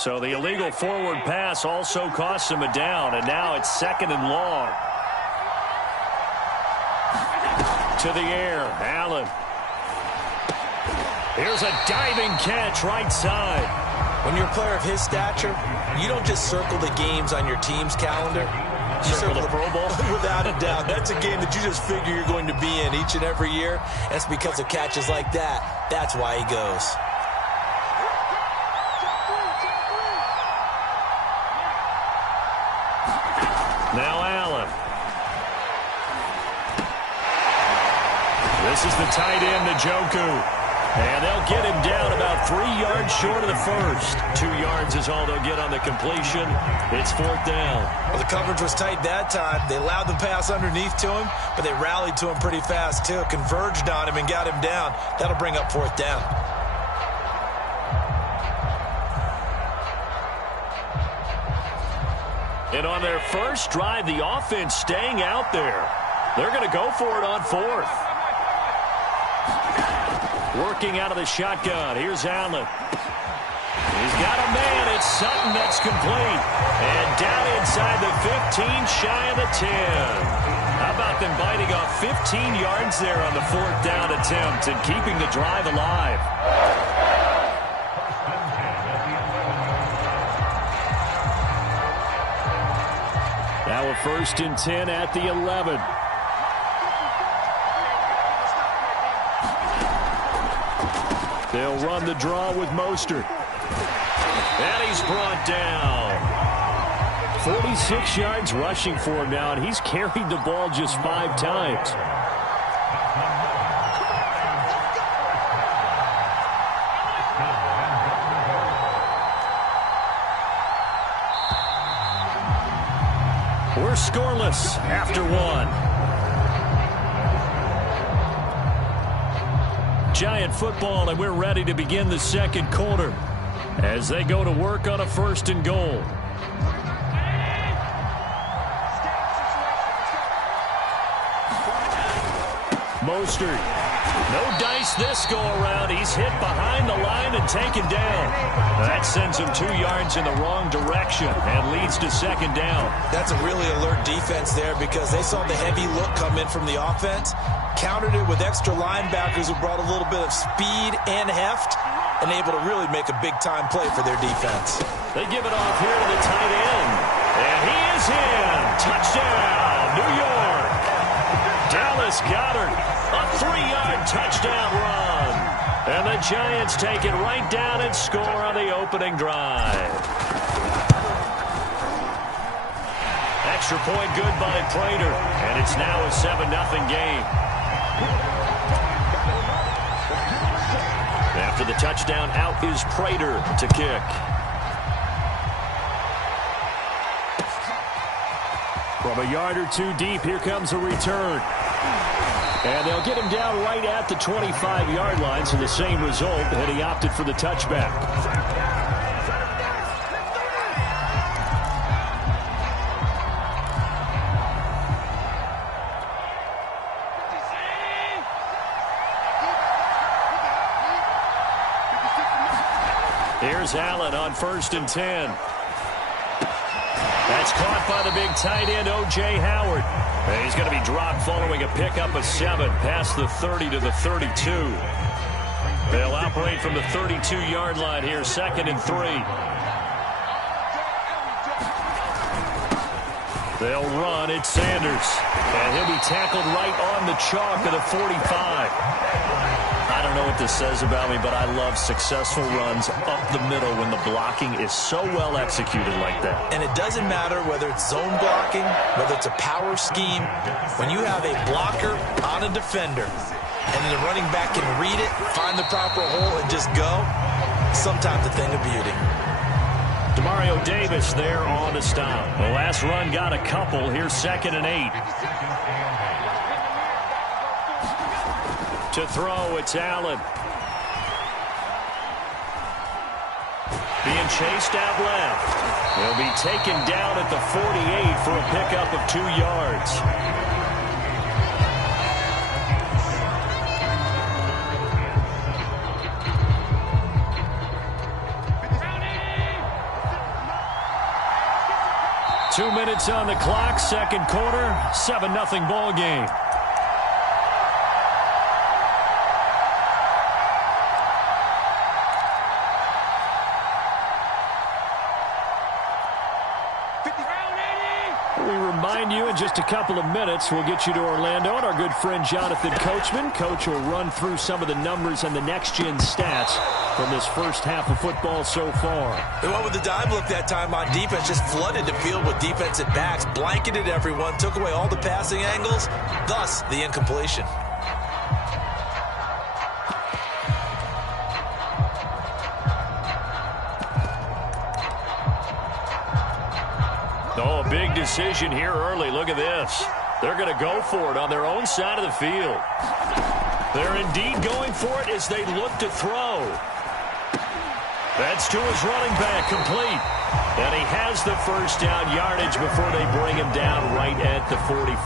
So the illegal forward pass also costs him a down, and now it's 2nd and long. To the air, Allen. Here's a diving catch right side. When you're a player of his stature, you don't just circle the games on your team's calendar. You circle the Pro Bowl. Without a doubt. That's a game that you just figure you're going to be in each and every year. And it's because of catches like that. That's why he goes. Now Allen. This is the tight end, Njoku. And they'll get him down about 3 yards short of the first. 2 yards is all they'll get on the completion. It's 4th down. Well, the coverage was tight that time. They allowed the pass underneath to him, but they rallied to him pretty fast, too. Converged on him and got him down. That'll bring up 4th down. And on their first drive, the offense staying out there. They're going to go for it on 4th. Working out of the shotgun. Here's Allen. He's got a man. It's Sutton that's complete. And down inside the 15, shy of the 10. How about them biting off 15 yards there on the 4th down attempt and keeping the drive alive? Now a 1st and 10 at the 11. They'll run the draw with Mostert. And he's brought down. 46 yards rushing for him now, and he's carried the ball just 5 times. We're scoreless after 1. Giant football, and we're ready to begin the 2nd quarter as they go to work on a 1st and goal. Mostert. No dice this go around. He's hit behind the line and taken down. That sends him 2 yards in the wrong direction and leads to 2nd down. That's a really alert defense there because they saw the heavy look come in from the offense, countered it with extra linebackers who brought a little bit of speed and heft, and able to really make a big-time play for their defense. They give it off here to the tight end. And he is in. Touchdown, New York. Dallas Goedert, a 3-yard touchdown run. And the Giants take it right down and score on the opening drive. Extra point good by Prater. And it's now a 7-0 game. After the touchdown, out is Prater to kick. From a yard or 2 deep, here comes a return. And they'll get him down right at the 25-yard line, so the same result, and he opted for the touchback. Here's Allen on 1st and 10. That's caught by the big tight end, O.J. Howard. And he's going to be dropped following a pickup of 7 past the 30 to the 32. They'll operate from the 32-yard line here, 2nd and 3. They'll run. It's Sanders. And he'll be tackled right on the chalk of the 45. I don't know what this says about me, but I love successful runs up the middle when the blocking is so well executed like that. And it doesn't matter whether it's zone blocking, whether it's a power scheme. When you have a blocker on a defender, and then the running back can read it, find the proper hole, and just go, sometimes a thing of beauty. Demario Davis there on the stop. The last run got a couple. Here's 2nd and 8. To throw, it's Allen. Being chased out left. He'll be taken down at the 48 for a pickup of 2 yards. 2 minutes on the clock, second quarter, 7-0 ball game. We remind you in just a couple of minutes, we'll get you to Orlando and our good friend Jonathan Coachman. Coach will run through some of the numbers and the next-gen stats from this first half of football so far. They went with the dime look that time on defense, just flooded the field with defensive backs, blanketed everyone, took away all the passing angles, thus the incompletion. Oh, a big decision here early. Look at this. They're going to go for it on their own side of the field. They're indeed going for it as they look to throw. That's to his running back, complete. And he has the first down yardage before they bring him down right at the 45.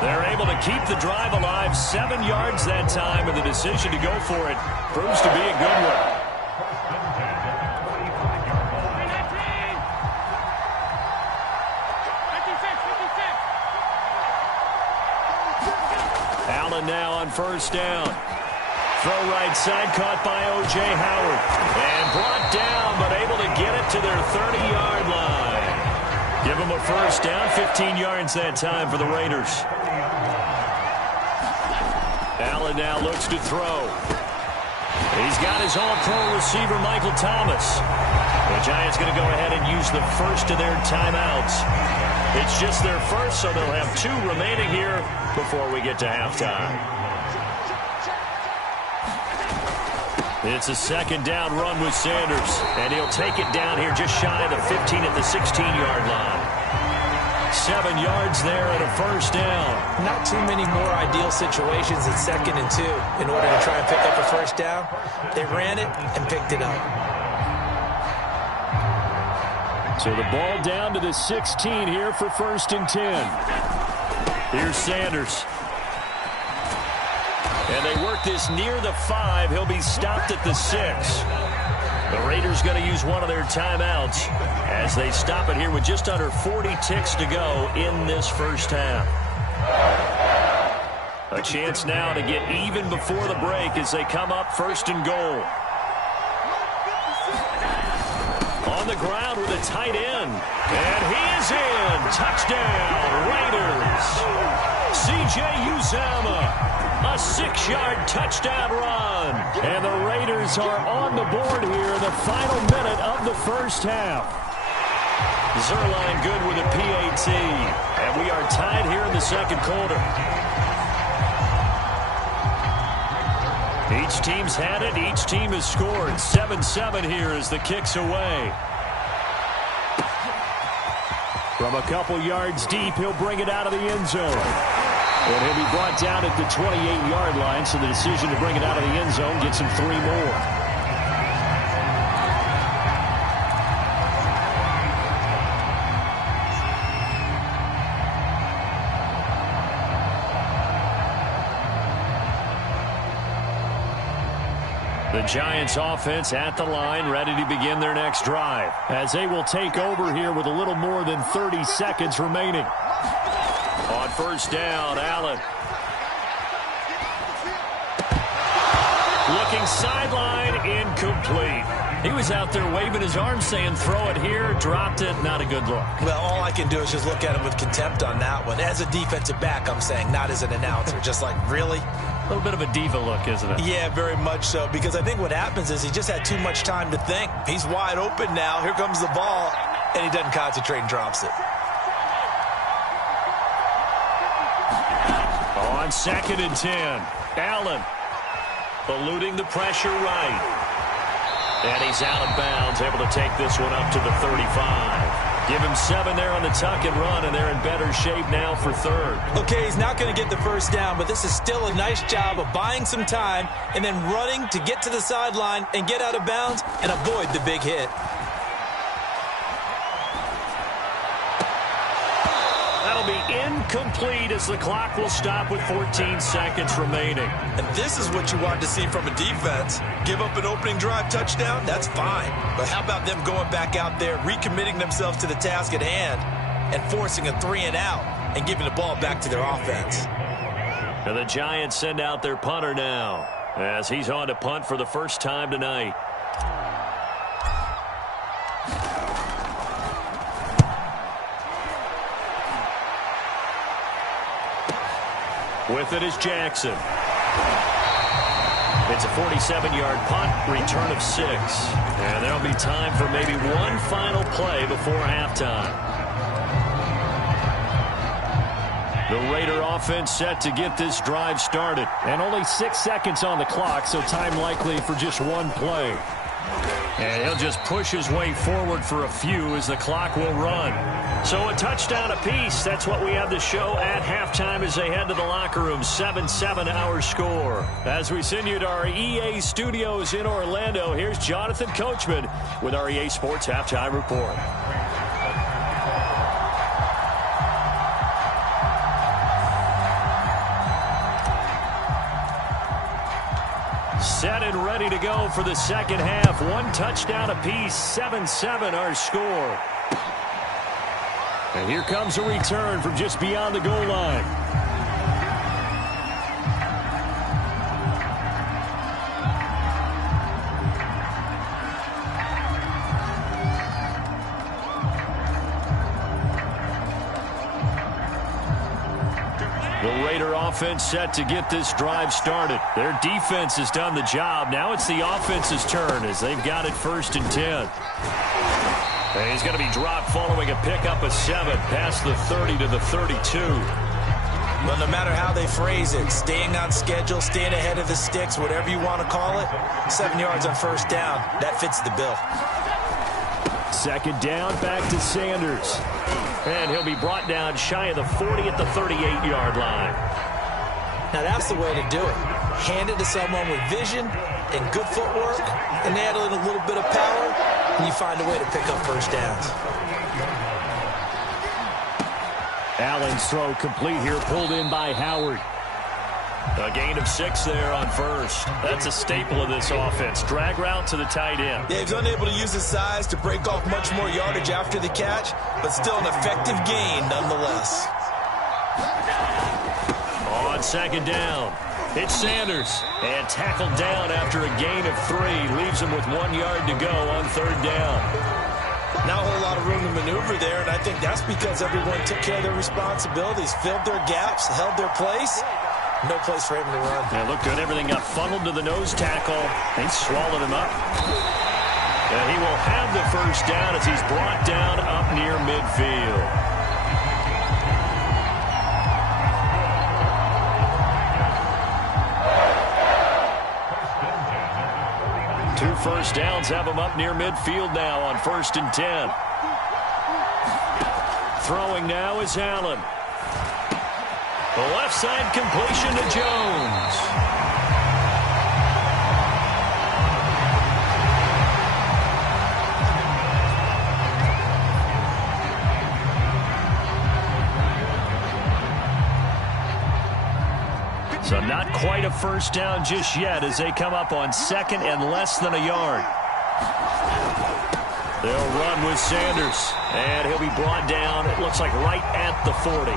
They're able to keep the drive alive, 7 yards that time, and the decision to go for it proves to be a good one. Allen now on first down. Throw right side, caught by O.J. Howard. And brought down, but able to get it to their 30-yard line. Give them a first down, 15 yards that time for the Raiders. Allen now looks to throw. He's got his all-pro receiver, Michael Thomas. The Giants going to go ahead and use the first of their timeouts. It's just their first, so they'll have 2 remaining here before we get to halftime. It's a second down run with Sanders, and he'll take it down here just shy of the 15 at the 16-yard line. 7 yards there and a first down. Not too many more ideal situations at 2nd and 2 in order to try and pick up a first down. They ran it and picked it up. So the ball down to the 16 here for 1st and 10. Here's Sanders. And they work this near the 5. He'll be stopped at the 6. The Raiders going to use one of their timeouts as they stop it here with just under 40 ticks to go in this first half. A chance now to get even before the break as they come up 1st and goal. On the ground with a tight end. And he is in. Touchdown, Raiders. C.J. Uzomah. A 6-yard touchdown run. And the Raiders are on the board here in the final minute of the first half. Zerline good with a PAT. And we are tied here in the second quarter. Each team's had it. Each team has scored. 7-7 here as the kick's away. From a couple yards deep, he'll bring it out of the end zone. And he'll be brought down at the 28-yard line, so the decision to bring it out of the end zone gets him 3 more. The Giants offense at the line, ready to begin their next drive, as they will take over here with a little more than 30 seconds remaining. On first down, Allen. Looking sideline, incomplete. He was out there waving his arms saying throw it here, dropped it, not a good look. Well, all I can do is just look at him with contempt on that one. As a defensive back, I'm saying, not as an announcer. Just like, really? A little bit of a diva look, isn't it? Yeah, very much so, because I think what happens is he just had too much time to think. He's wide open now. Here comes the ball, and he doesn't concentrate and drops it. On 2nd and 10, Allen eluding the pressure right. And he's out of bounds, able to take this one up to the 35. Give him 7 there on the tuck and run, and they're in better shape now for 3rd. Okay, he's not going to get the first down, but this is still a nice job of buying some time and then running to get to the sideline and get out of bounds and avoid the big hit. That'll be incomplete as the clock will stop with 14 seconds remaining. And this is what you want to see from a defense. Give up an opening drive touchdown, that's fine. But how about them going back out there, recommitting themselves to the task at hand, and forcing a 3-and-out and giving the ball back to their offense? And the Giants send out their punter now as he's on to punt for the first time tonight. With it is Jackson. It's a 47-yard punt, return of 6. And there'll be time for maybe one final play before halftime. The Raider offense set to get this drive started. And only 6 seconds on the clock, so time likely for just one play. And he'll just push his way forward for a few as the clock will run. So a touchdown apiece. That's what we have to show at halftime as they head to the locker room. 7-7 our score. As we send you to our EA studios in Orlando, here's Jonathan Coachman with our EA Sports Halftime Report. Set and ready to go for the second half. One touchdown apiece, 7-7 our score. And here comes a return from just beyond the goal line. The Raider offense set to get this drive started. Their defense has done the job. Now it's the offense's turn as they've got it 1st and 10. And he's going to be dropped following a pickup of 7 past the 30 to the 32. But no matter how they phrase it, staying on schedule, staying ahead of the sticks, whatever you want to call it, 7 yards on 1st down, that fits the bill. 2nd down, back to Sanders. And he'll be brought down shy of the 40 at the 38-yard line. Now that's the way to do it. Hand it to someone with vision and good footwork, and add in a little bit of power, and you find a way to pick up 1st downs. Allen's throw complete here, pulled in by Howard. A gain of 6 there on 1st. That's a staple of this offense. Drag route to the tight end. Yeah, he's unable to use his size to break off much more yardage after the catch, but still an effective gain nonetheless. On 2nd down, it's Sanders. And tackled down after a gain of 3. Leaves him with 1 yard to go on 3rd down. Not a whole lot of room to maneuver there, and I think that's because everyone took care of their responsibilities, filled their gaps, held their place. No place for him to run. Yeah, looked good. Everything got funneled to the nose tackle. They swallowed him up. And he will have the 1st down as he's brought down up near midfield. Two 1st downs have him up near midfield now on 1st and 10. Throwing now is Allen. The left side completion to Jones. So not quite a 1st down just yet as they come up on 2nd and less than a yard. They'll run with Sanders, and he'll be brought down, it looks like right at the 40.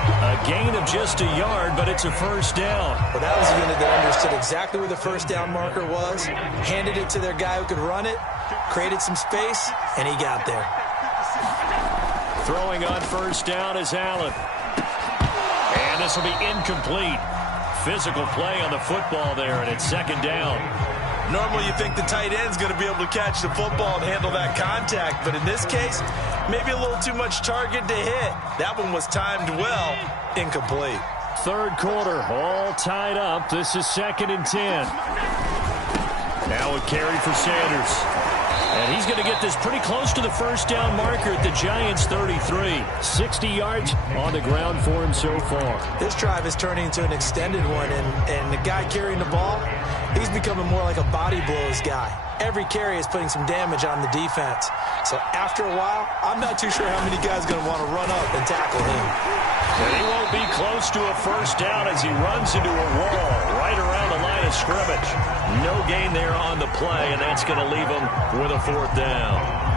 A gain of just a yard, but it's a 1st down. Well, that was a unit that understood exactly where the 1st down marker was, handed it to their guy who could run it, created some space, and he got there. Throwing on 1st down is Allen. And this will be incomplete. Physical play on the football there, and it's 2nd down. Normally you think the tight end's going to be able to catch the football and handle that contact, but in this case, maybe a little too much target to hit. That one was timed well, incomplete. 3rd quarter, all tied up. This is 2nd and 10. Now a carry for Sanders. And he's going to get this pretty close to the 1st down marker at the Giants' 33. 60 yards on the ground for him so far. This drive is turning into an extended one, and the guy carrying the ball, He's becoming more like a body blows guy. Every carry is putting some damage on the defense. So after a while, I'm not too sure how many guys are going to want to run up and tackle him. And he won't be close to a first down as he runs into a wall right around the line of scrimmage. No gain there on the play, and that's going to leave him with a fourth down.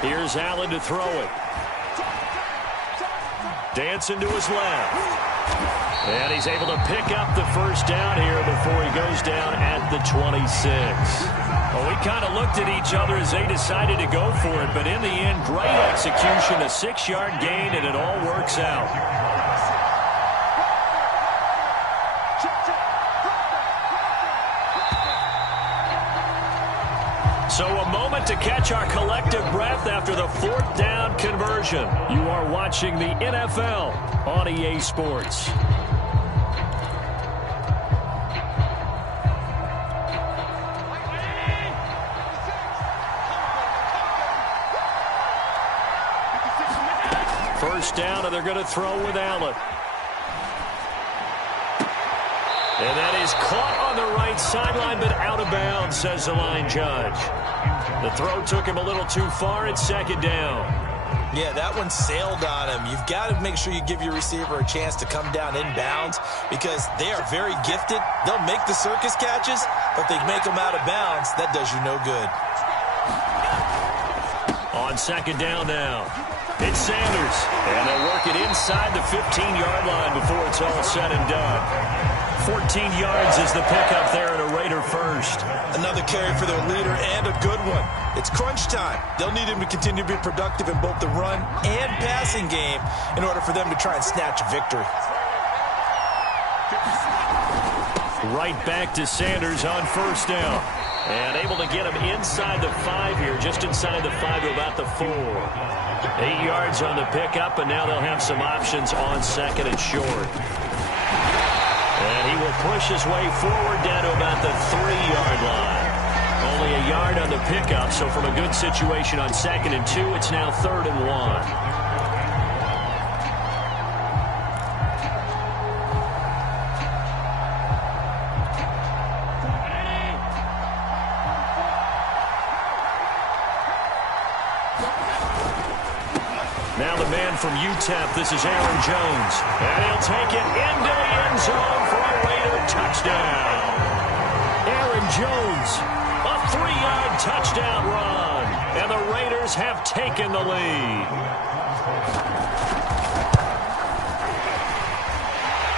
Here's Allen to throw it. Dancing to his left. And he's able to pick up the first down here before he goes down at the 26. Well, we kind of looked at each other as they decided to go for it, but in the end, great execution, a 6-yard gain, and it all works out. So a moment to catch our collective breath after the fourth down conversion. You are watching the NFL on EA Sports. First down, and they're going to throw with Allen. And that is caught on the right sideline, but out of bounds, says the line judge. The throw took him a little too far. It's second down. Yeah, that one sailed on him. You've got to make sure you give your receiver a chance to come down inbounds because they are very gifted. They'll make the circus catches, but they make them out of bounds. That does you no good. On second down now, it's Sanders. And they'll work it inside the 15-yard line before it's all said and done. 14 yards is the pickup there and a Raider first. Another carry for their leader and a good one. It's crunch time. They'll need him to continue to be productive in both the run and passing game in order for them to try and snatch a victory. Right back to Sanders on first down. And able to get him inside the 5 here, just inside the 5 to about the 4. 8 yards on the pickup, and now they'll have some options on second and short. And he will push his way forward down to about the 3-yard line. Only a yard on the pickup, so from a good situation on second and 2, it's now 3rd and 1. Now the man from UTEP, this is Aaron Jones. And he'll take it into the end zone for a Raider touchdown. Aaron Jones, a 3-yard touchdown run. And the Raiders have taken the lead.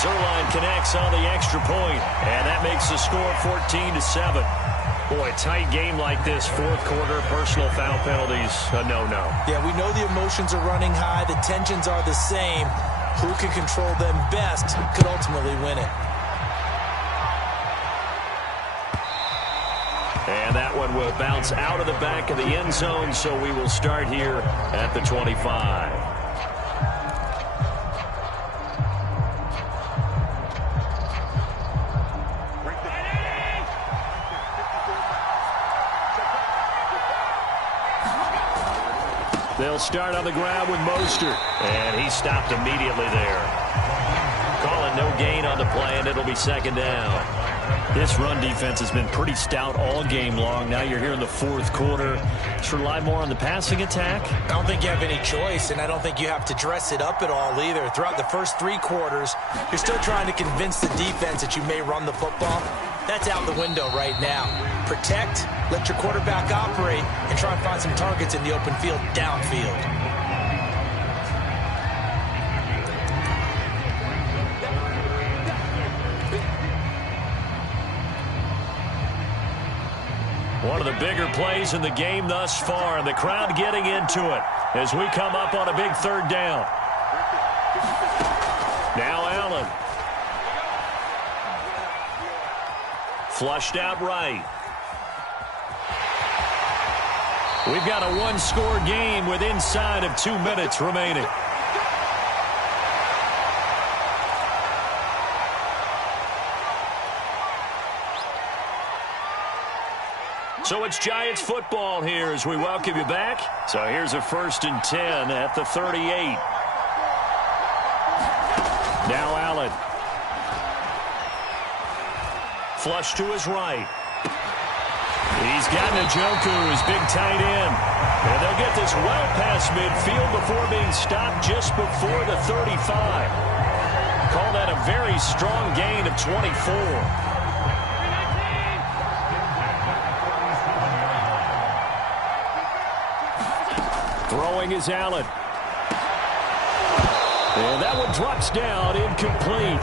Zerline connects on the extra point, and that makes the score 14-7. Boy, a tight game like this, fourth quarter, personal foul penalties, a no-no. Yeah, we know the emotions are running high. The tensions are the same. Who can control them best could ultimately win it. And that one will bounce out of the back of the end zone, so we will start here at the 25. They'll start on the ground with Mostert, and he stopped immediately there. Calling no gain on the play, and it'll be second down. This run defense has been pretty stout all game long. Now you're here in the fourth quarter. Just rely more on the passing attack. I don't think you have any choice, and I don't think you have to dress it up at all either. Throughout the first 3 quarters, you're still trying to convince the defense that you may run the football. That's out the window right now. Protect, let your quarterback operate, and try and find some targets in the open field downfield. One of the bigger plays in the game thus far, and the crowd getting into it as we come up on a big third down. Now Allen. Flushed out right. We've got a one-score game with inside of 2 minutes remaining. So it's Giants football here as we welcome you back. So here's a 1st and 10 at the 38. Now Allen. Flush to his right. He's got Njoku, his big tight end. And they'll get this well past midfield before being stopped just before the 35. Call that a very strong gain of 24. Throwing is Allen. And that one drops down, incomplete.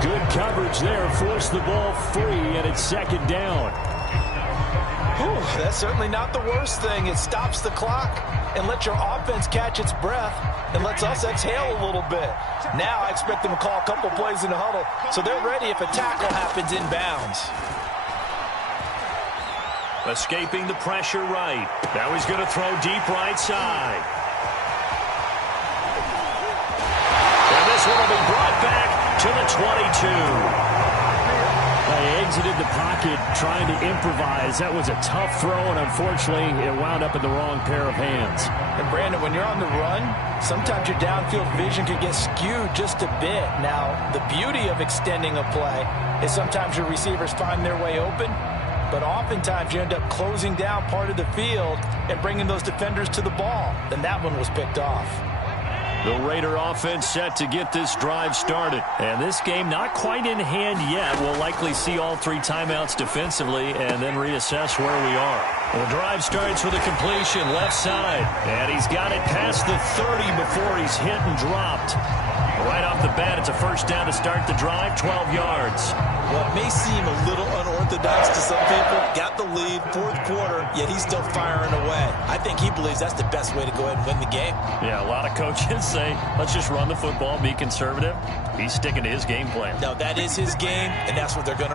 Good coverage there, forced the ball free, and it's 2nd down. Whew, that's certainly not the worst thing. It stops the clock and lets your offense catch its breath and lets us exhale a little bit. Now I expect them to call a couple plays in the huddle so they're ready if a tackle happens inbounds. Escaping the pressure right. Now he's going to throw deep right side. And this one will be brought back to the 22. They exited the pocket trying to improvise. That was a tough throw, and unfortunately, it wound up in the wrong pair of hands. And, Brandon, when you're on the run, sometimes your downfield vision can get skewed just a bit. Now, the beauty of extending a play is sometimes your receivers find their way open, but oftentimes you end up closing down part of the field and bringing those defenders to the ball. And that one was picked off. The Raider offense set to get this drive started. And this game not quite in hand yet. We'll likely see all 3 timeouts defensively and then reassess where we are. The drive starts with a completion left side. And he's got it past the 30 before he's hit and dropped. Right off the bat, it's a 1st down to start the drive, 12 yards. Well, it may seem a little unorthodox to some people. Got the lead, 4th quarter, yet he's still firing away. I think he believes that's the best way to go ahead and win the game. Yeah, a lot of coaches say, let's just run the football, be conservative. He's sticking to his game plan. Now, that is his game, and that's what they're going